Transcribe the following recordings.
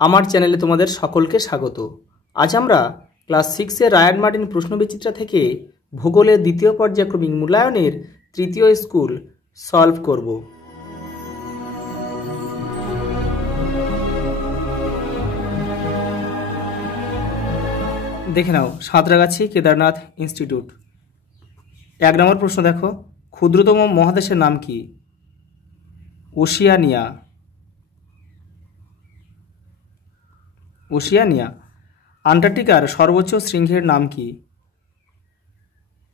আমার চ্যানেলে তোমাদের সকলকে স্বাগত। আজ আমরা ক্লাস 6-এর রায়ান মার্টিন প্রশ্নবিচিত্রা থেকে ভূগোলের দ্বিতীয় পর্যায়ক্রমিক মূল্যায়নের তৃতীয় স্কুল সলভ করব। দেখে নাও, সাঁতরাগাছি কেদারনাথ ইনস্টিটিউট। 1 নম্বর প্রশ্ন দেখো, ক্ষুদ্রতম মহাদেশের নাম কি? ওশিয়ানিয়া। ওশিয়ানিয়া। আন্টার্কটিকার সর্বোচ্চ শৃঙ্গের নাম কি?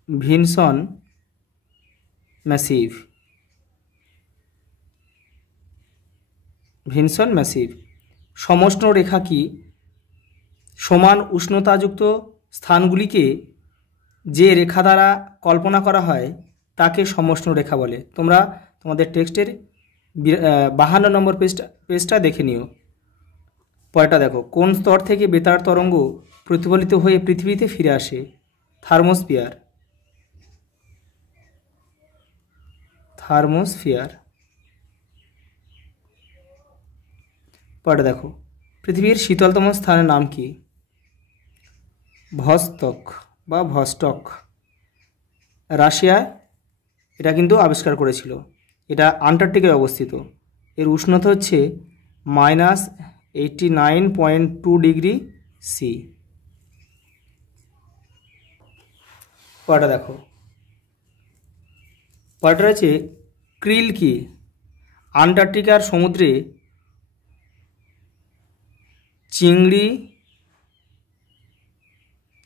Vinson massif. Vinson massif. সমষ্ণ রেখা কি? সমান উষ্ণতাযুক্ত স্থানগুলিকে যে রেখা দ্বারা কল্পনা করা হয় তাকে সমষ্ণ রেখা বলে। তোমরা তোমাদের টেক্সটের 52 নম্বর পেজটা দেখে নিও। পরেরটা দেখো, কোন স্তর থেকে বেতার তরঙ্গ প্রতিফলিত হয়ে পৃথিবীতে ফিরে আসে? থার্মোস্ফিয়ার। থার্মোস্ফিয়ার। পরেরটা দেখো, পৃথিবীর শীতলতম স্থানের নাম কি? ভস্টক বা ভস্টক। রাশিয়ায় এটা কিন্তু আবিষ্কার করেছিল। এটা আন্টার্কটিকায় অবস্থিত। এর উষ্ণতা হচ্ছে -89.2 ডিগ্রি সি। পরেরটা দেখো, পরেরটা রয়েছে ক্রিল কি? আন্টার্কটিকার সমুদ্রে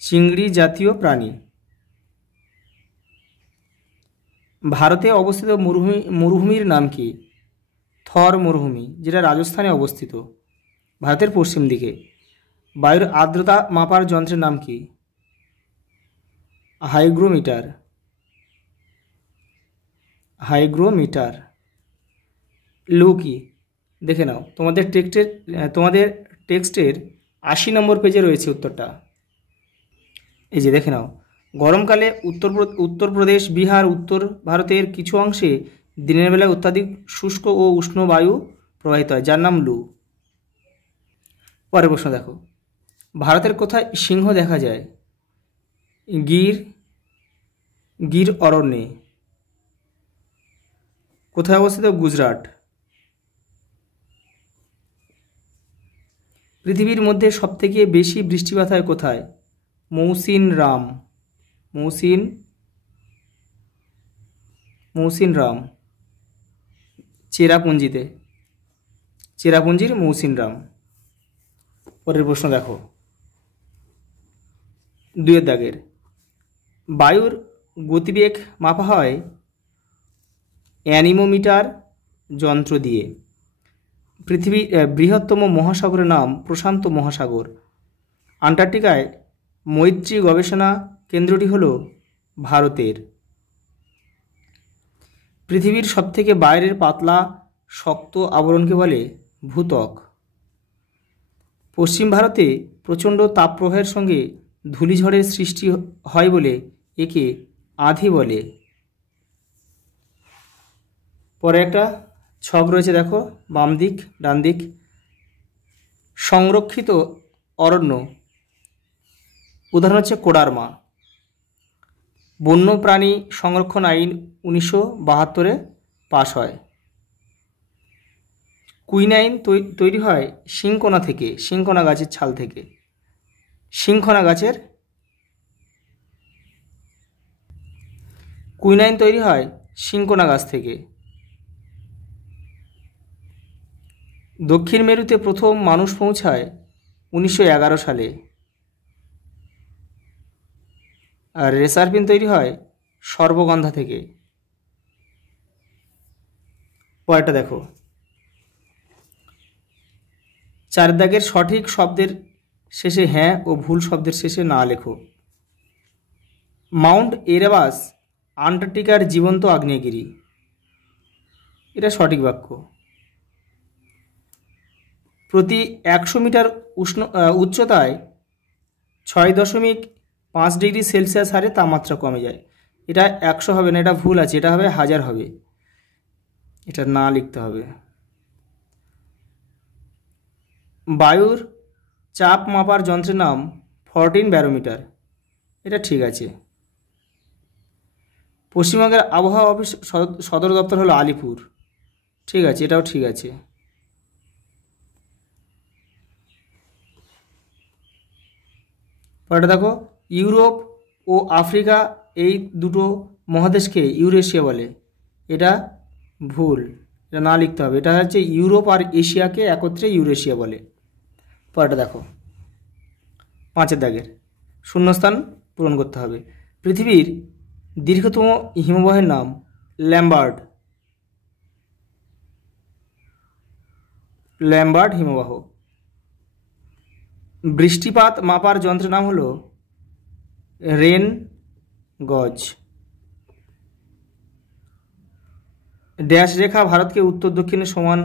চিংড়ি জাতীয় প্রাণী। ভারতে অবস্থিত মরুভূমির নাম কি? থর মরুভূমি, যেটা রাজস্থানে অবস্থিত, ভারতের পশ্চিম দিকে। বায়ুর আর্দ্রতা মাপার যন্ত্রের নাম কি? হাইগ্রোমিটার। হাইগ্রোমিটার। লু কি? দেখে নাও, তোমাদের টেক্সটের 80 নম্বর পেজে রয়েছে উত্তরটা। এই যে দেখে নাও, গরমকালে উত্তরপ্রদেশ, বিহার, উত্তর ভারতের কিছু অংশে দিনের বেলায় অত্যাধিক শুষ্ক ও উষ্ণ বায়ু প্রবাহিত হয়, যার নাম লু। পরের প্রশ্ন দেখো, ভারতের কোথায় সিংহ দেখা যায়? গির অরণ্যে। কোথায় অবস্থিত? গুজরাট। পৃথিবীর মধ্যে সবথেকে বেশি বৃষ্টিপাত হয় কোথায়? মৌসিনরাম। চেরাপুঞ্জির মৌসিনরাম। পরের প্রশ্ন দেখো, 2 দাগের, বায়ুর গতিবেগ মাপা হয় অ্যানিমোমিটার যন্ত্র দিয়ে। পৃথিবীর বৃহত্তম মহাসাগরের নাম প্রশান্ত মহাসাগর। আন্টার্কটিকায় মৈত্রী গবেষণা কেন্দ্রটি হল ভারতের। পৃথিবীর সবথেকে বাইরের পাতলা শক্ত আবরণকে বলে ভূত্বক। পশ্চিম ভারতে প্রচণ্ড তাপপ্রবাহের সঙ্গে ধূলিঝড়ের সৃষ্টি হয় বলে একে আঁধি বলে। পরে একটা ছক রয়েছে, দেখো, বাম দিক ডান দিক। সংরক্ষিত অরণ্য উদাহরণ হচ্ছে কোডারমা। বন্যপ্রাণী সংরক্ষণ আইন 1972-এ পাশ হয়। কুইনাইন তৈরি হয় সিংকোনা গাছের ছাল থেকে। কুইনাইন তৈরি হয় সিংকোনা গাছ থেকে। দক্ষিণ মেরুতে প্রথম মানুষ পৌঁছায় 1911 সালে। আর রেসারপিন তৈরি হয় সর্বগন্ধা থেকে। পরেরটা দেখো, 4 দাগের সঠিক শব্দের শেষে হ্যাঁ ও ভুল শব্দের শেষে না লেখো। মাউন্ট এরেবাস আন্টার্কটিকার জীবন্ত আগ্নেয়গিরি। এটা সঠিক বাক্য। প্রতি 100 মিটার উচ্চতায় 6.5 ডিগ্রি সেলসিয়াস হারে তাপমাত্রা কমে যায়। এটা 100 হবে না, এটা ভুল আছে, এটা হবে 1000 হবে, এটা না লিখতে হবে। বায়ুর চাপ মাপার যন্ত্রের নাম 14 ব্যারোমিটার। এটা ঠিক আছে। পশ্চিমবঙ্গের আবহাওয়া অফিস সদর দপ্তর হলো আলিপুর। ঠিক আছে, এটাও ঠিক আছে। পরেরটা দেখো, ইউরোপ ও আফ্রিকা এই দুটো মহাদেশকে ইউরেশিয়া বলে। এটা ভুল, এটা না লিখতে হবে। এটা হচ্ছে ইউরোপ আর এশিয়াকে একত্রে ইউরেশিয়া বলে। পরেরটা দেখো, 5 দাগের শূন্যস্থান পূরণ করতে হবে। পৃথিবীর দীর্ঘতম হিমবাহের নাম ল্যাম্বার্ট। ল্যাম্বার্ট হিমবাহ। বৃষ্টিপাত মাপার যন্ত্রের নাম হলো রেন গজ। ড্যাশ রেখা ভারতকে উত্তর দক্ষিণে সমান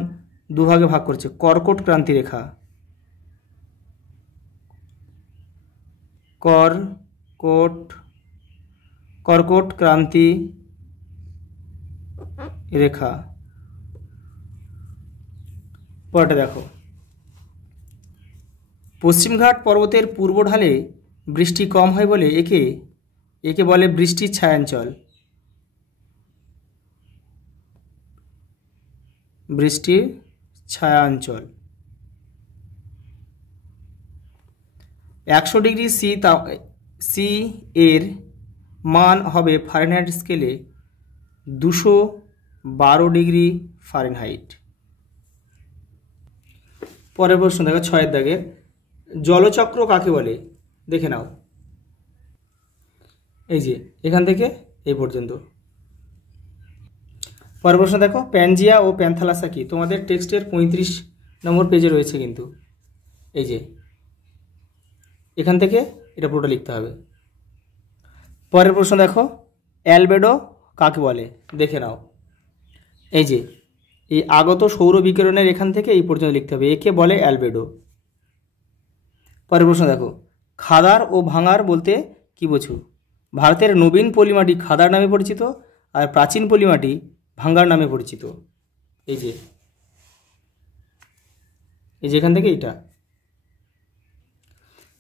দুভাগে ভাগ করছে। কর্কট ক্রান্তি রেখা। কর্কট ক্রান্তি রেখা। পরেরটা দেখো, পশ্চিমঘাট পর্বতের পূর্ব ঢালে বৃষ্টি কম হয় বলে একে বলে বৃষ্টির ছায়াঞ্চল। বৃষ্টির ছায়াঞ্চল। 100 ডিগ্রি সি এর মান হবে ফারেনহাইট স্কেলে 212 ডিগ্রি ফারেনহাইট। পরের প্রশ্ন দেখো, 6 দাগের জলচক্র কাকে বলে? দেখে নাও। এই যে এখান থেকে এই পর্যন্ত। পরের প্রশ্ন দেখো, প্যানজিয়া ও প্যান্থালাসা কি? তোমাদের টেক্সটের 35 নম্বর পেজে রয়েছে কিন্তু। এই যে এখান থেকে এটা পুরোটা লিখতে হবে। পরের প্রশ্ন দেখো, অ্যালবেডো কাকে বলে? দেখে নাও। এই যে এই আগত সৌর বিকিরণের এখান থেকে এই পর্যন্ত লিখতে হবে, একে বলে অ্যালবেডো। পরের প্রশ্ন দেখো, খাদার ও ভাঙার বলতে কি বোঝো? ভারতের নবীন পলিমাটি খাদার নামে পরিচিত, আর প্রাচীন পলিমাটি ভাঙ্গার নামে পরিচিত। এই যে এখান থেকে এইটা।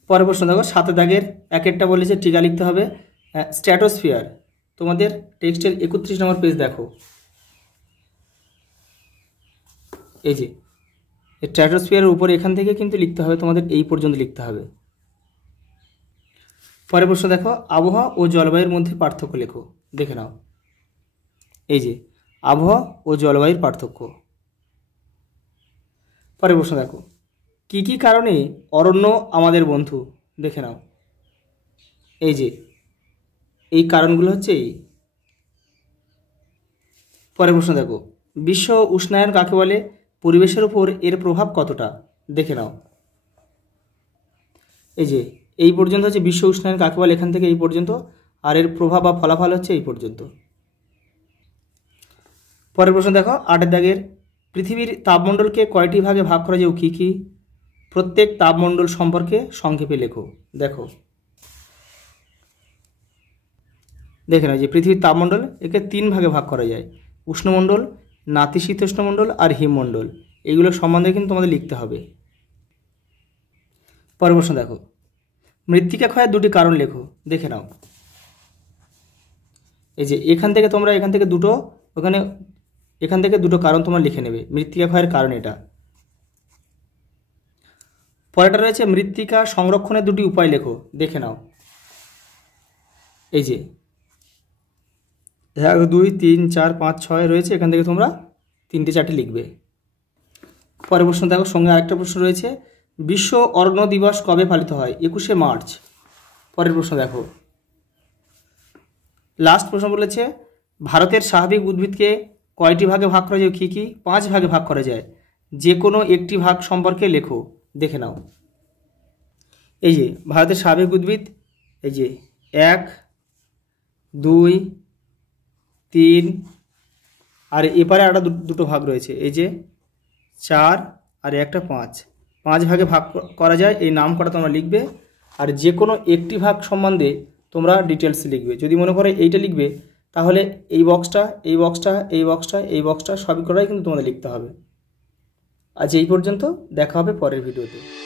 পরের প্রশ্ন দেখো, 7 দাগের 1 বলেছে টিকা লিখতে হবে। স্ট্র্যাটোস্ফিয়ার তোমাদের টেক্সটের 31 নম্বর পেজ দেখো। এই যে স্ট্র্যাটোস্ফিয়ারের উপরে এখান থেকে কিন্তু লিখতে হবে, তোমাদের এই পর্যন্ত লিখতে হবে। পরের প্রশ্ন দেখো, আবহাওয়া ও জলবায়ুর মধ্যে পার্থক্য লেখো। দেখে নাও। এই যে আবহাওয়া ও জলবায়ুর পার্থক্য। পরের প্রশ্ন দেখো, কি কি কারণে অরণ্য আমাদের বন্ধু? দেখে নাও। এই যে এই কারণগুলো হচ্ছে এই। পরের প্রশ্ন দেখো, বিশ্ব উষ্ণায়ন কাকে বলে? পরিবেশের উপর এর প্রভাব কতটা? দেখে নাও। এই যে এই পর্যন্ত হচ্ছে বিশ্ব উষ্ণায়ন কাকে বলে, এখান থেকে এই পর্যন্ত, আর এর প্রভাব বা ফলাফল হচ্ছে এই পর্যন্ত। পরের প্রশ্ন দেখো, 8 দাগের পৃথিবীর তাপমণ্ডলকে কয়টি ভাগে ভাগ করা যায় ও কী কী? প্রত্যেক তাপমণ্ডল সম্পর্কে সংক্ষেপে লেখো। দেখো দেখে নাও যে পৃথিবীর তাপমণ্ডল একে 3 ভাগে ভাগ করা যায়, উষ্ণমণ্ডল, নাতিশীতোষ্ণমণ্ডল আর হিমমণ্ডল। এগুলো সম্বন্ধে কিন্তু তোমাদের লিখতে হবে। পরের প্রশ্ন দেখো, মৃত্তিকা ক্ষয়ের 2টি কারণ লেখো। দেখে নাও। এই যে এখান থেকে তোমরা এখান থেকে দুটো কারণ তোমরা লিখে নেবে। মৃত্তিকা ক্ষয়ের কারণ এটা। পরেরটা রয়েছে মৃত্তিকা সংরক্ষণের 2টি উপায় লেখো। দেখে নাও। এই যে 1 2 3 4 5 6 রয়েছে, এখান থেকে তোমরা 3টে 4টে লিখবে। পরের প্রশ্ন দেখো, সঙ্গে আরেকটা প্রশ্ন রয়েছে, বিশ্ব অরণ্য দিবস কবে পালিত হয়? 21শে মার্চ। পরের প্রশ্ন দেখো, লাস্ট প্রশ্ন বলেছে, ভারতের স্বাভাবিক উদ্ভিদকে কয়টি ভাগে ভাগ করা যায়? কী কী? 5 ভাগে ভাগ করা যায়, যে কোনো একটি ভাগ সম্পর্কে লেখো। দেখে নাও। এই যে ভারতের স্বাভাবিক উদ্ভিদ, এই যে 1 2 3 আর এপারে আরও দুটো ভাগ রয়েছে, এই যে 4 আর একটা 5 ভাগে ভাগ করা যায়। এই নাম করা তোমরা লিখবে, আর যে কোনো একটি ভাগ সম্বন্ধে তোমরা ডিটেলস লিখবে। যদি মনে করো এইটা লিখবে, তাহলে এই বক্সটা সবই করাই কিন্তু তোমাদের লিখতে হবে। আজ এই পর্যন্ত, দেখা হবে পরের ভিডিওতে।